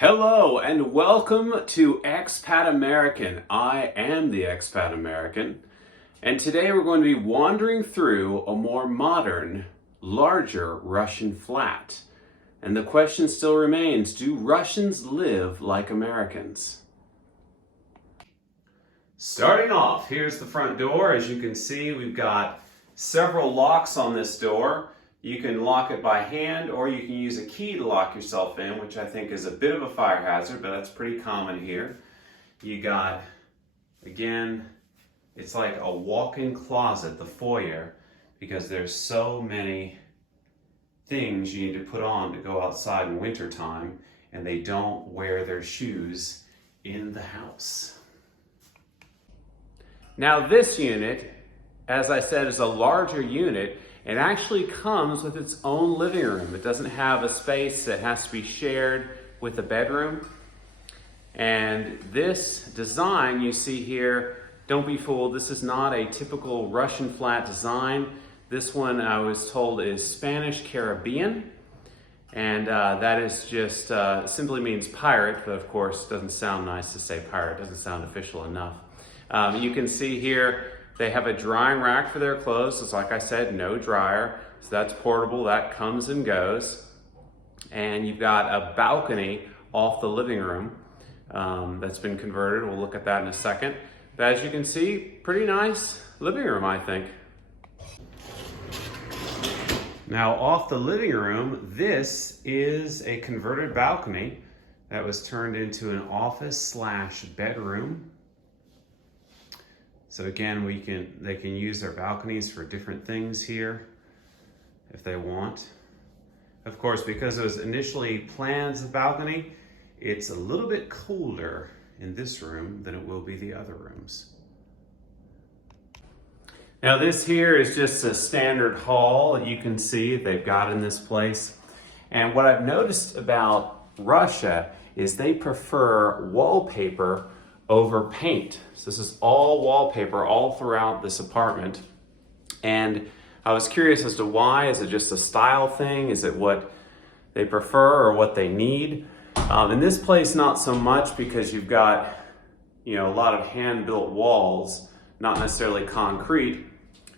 Hello and welcome to Expat American. I am the Expat American, and today we're going to be wandering through a more modern, larger Russian flat. And the question still remains, do Russians live like Americans? Starting off, here's the front door. As you can see, we've got several locks on this door. You can lock it by hand, or you can use a key to lock yourself in, which I think is a bit of a fire hazard, but that's pretty common here. You got, again, it's like a walk-in closet, the foyer, because there's so many things you need to put on to go outside in wintertime, and they don't wear their shoes in the house. Now this unit, as I said, is a larger unit. It actually comes with its own living room. It doesn't have a space that has to be shared with a bedroom. And this design you see here, don't be fooled, this is not a typical Russian flat design. This one, I was told, is Spanish Caribbean. And that is just, simply means pirate, but of course doesn't sound nice to say pirate, doesn't sound official enough. You can see here, they have a drying rack for their clothes. It's like I said, no dryer. So that's portable, that comes and goes. And you've got a balcony off the living room that's been converted. We'll look at that in a second. But as you can see, pretty nice living room, I think. Now off the living room, this is a converted balcony that was turned into an office/bedroom. So again, they can use their balconies for different things here if they want. Of course, because it was initially planned as a balcony, it's a little bit colder in this room than it will be the other rooms. Now this here is just a standard hall that you can see they've got in this place. And what I've noticed about Russia is they prefer wallpaper over paint. So this is all wallpaper all throughout this apartment. And I was curious as to why. Is it just a style thing? Is it what they prefer or what they need? In this place, not so much, because you've got, a lot of hand-built walls, not necessarily concrete,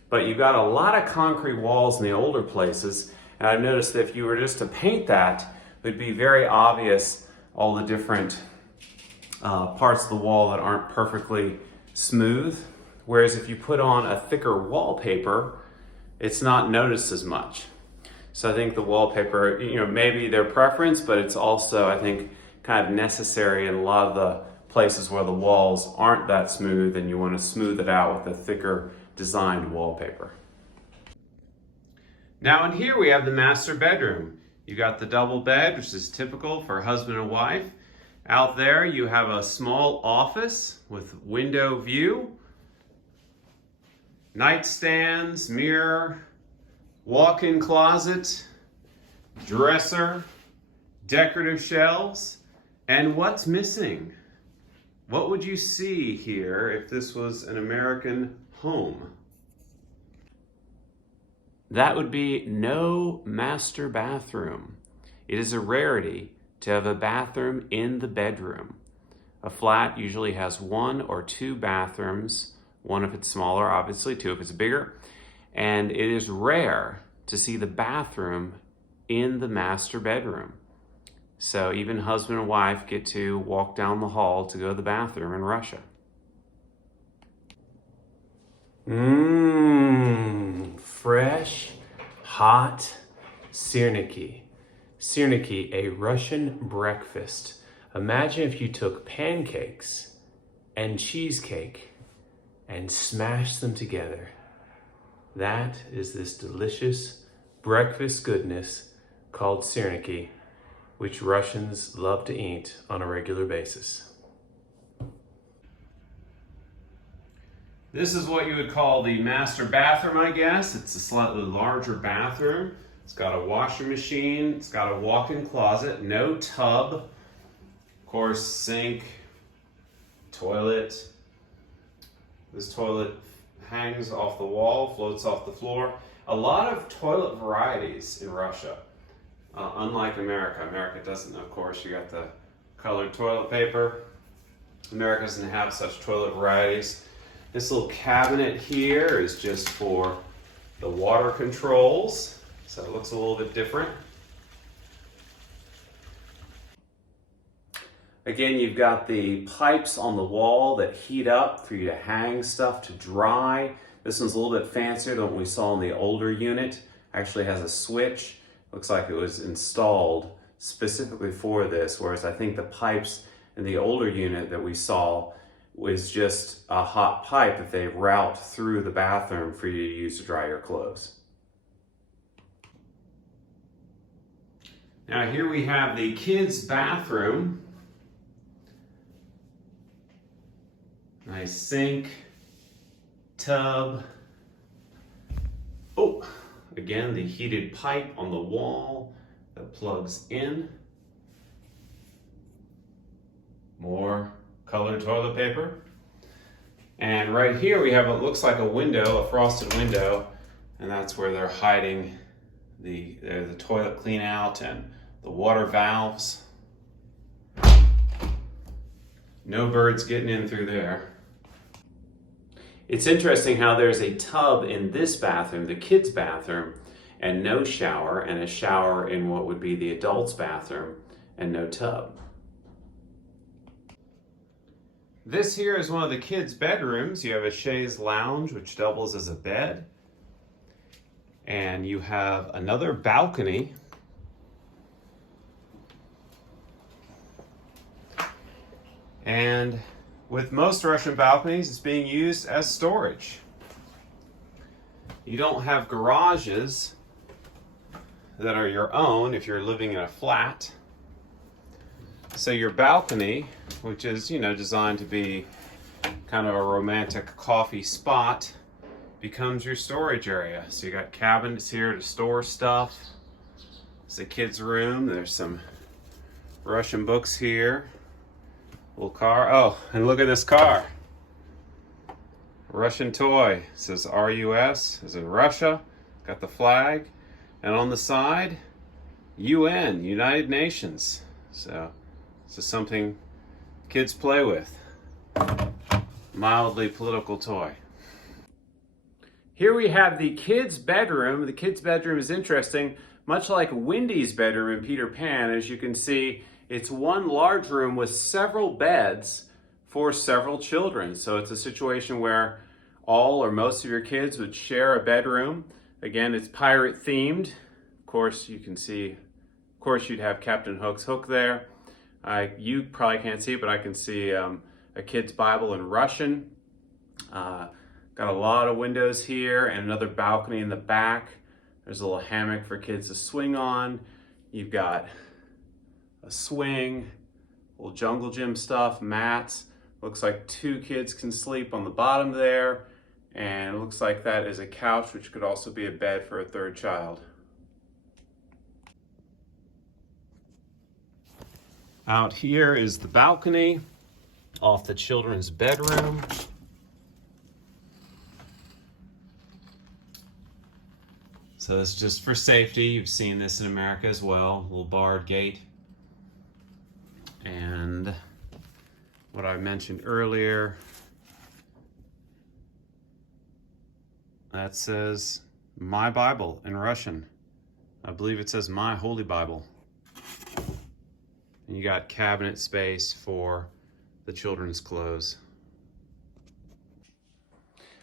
but you've got a lot of concrete walls in the older places. And I've noticed that if you were just to paint that, it would be very obvious all the different parts of the wall that aren't perfectly smooth. Whereas if you put on a thicker wallpaper, it's not noticed as much. So I think the wallpaper, maybe their preference, but it's also, I think, kind of necessary in a lot of the places where the walls aren't that smooth and you want to smooth it out with a thicker designed wallpaper. Now in here we have the master bedroom. You got the double bed, which is typical for husband and wife. Out there you have a small office with window view, nightstands, mirror, walk-in closet, dresser, decorative shelves. And what's missing? What would you see here if this was an American home? That would be no master bathroom. It is a rarity to have a bathroom in the bedroom. A flat usually has one or two bathrooms, one if it's smaller, obviously, two if it's bigger. And it is rare to see the bathroom in the master bedroom. So even husband and wife get to walk down the hall to go to the bathroom in Russia. Fresh, hot syrniki. Syrniki, a Russian breakfast. Imagine if you took pancakes and cheesecake and smashed them together. That is this delicious breakfast goodness called syrniki, which Russians love to eat on a regular basis. This is what you would call the master bathroom, I guess. It's a slightly larger bathroom. It's got a washer machine, it's got a walk-in closet, no tub, of course, sink, toilet. This toilet hangs off the wall, floats off the floor. A lot of toilet varieties in Russia, unlike America. America doesn't, of course. You got the colored toilet paper. America doesn't have such toilet varieties. This little cabinet here is just for the water controls, so it looks a little bit different. Again, you've got the pipes on the wall that heat up for you to hang stuff to dry. This one's a little bit fancier than what we saw in the older unit. Actually has a switch. Looks like it was installed specifically for this, whereas I think the pipes in the older unit that we saw was just a hot pipe that they route through the bathroom for you to use to dry your clothes. Now here we have the kids' bathroom. Nice sink, tub. Oh, again, the heated pipe on the wall that plugs in. More colored toilet paper. And right here we have what looks like a window, a frosted window, and that's where they're hiding the toilet clean out and the water valves. No birds getting in through there. It's interesting how there's a tub in this bathroom, the kids' bathroom, and no shower, and a shower in what would be the adults' bathroom, and no tub. This here is one of the kids' bedrooms. You have a chaise lounge, which doubles as a bed. And you have another balcony. And with most Russian balconies, it's being used as storage. You don't have garages that are your own if you're living in a flat. So your balcony, which is, designed to be kind of a romantic coffee spot, becomes your storage area. So you got cabinets here to store stuff. It's a kid's room. There's some Russian books here. Little car. Oh, and look at this car. Russian toy. It says RUS. Is it Russia? Got the flag. And on the side, UN, United Nations. So this is something kids play with. Mildly political toy. Here we have the kids' bedroom. The kids' bedroom is interesting. Much like Wendy's bedroom in Peter Pan, as you can see, it's one large room with several beds for several children. So it's a situation where all or most of your kids would share a bedroom. Again, it's pirate themed. Of course, you can see, of course, you'd have Captain Hook's hook there. You probably can't see it, but I can see a kid's Bible in Russian. Got a lot of windows here and another balcony in the back. There's a little hammock for kids to swing on. You've got a swing, little jungle gym stuff, mats. Looks like 2 kids can sleep on the bottom there. And it looks like that is a couch, which could also be a bed for a 3rd child. Out here is the balcony off the children's bedroom. So this is just for safety. You've seen this in America as well, little barred gate. And what I mentioned earlier, that says My Bible in Russian. I believe it says My Holy Bible. And you got cabinet space for the children's clothes.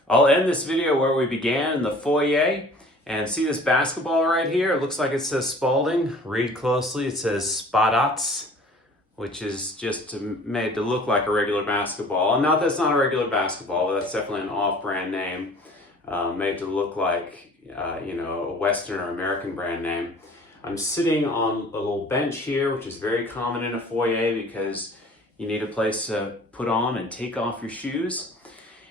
I'll end this video where we began, in the foyer. And see this basketball right here? It looks like it says Spalding. Read closely, it says Spadats, which is just made to look like a regular basketball. And not that's not a regular basketball, but that's definitely an off-brand name, made to look like a Western or American brand name. I'm sitting on a little bench here, which is very common in a foyer because you need a place to put on and take off your shoes.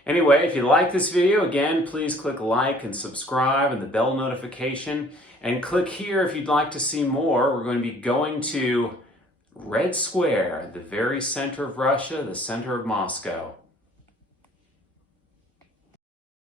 Anyway, if you like this video, again, please click like and subscribe and the bell notification. And click here if you'd like to see more. We're going to be going to Red Square, the very center of Russia, the center of Moscow.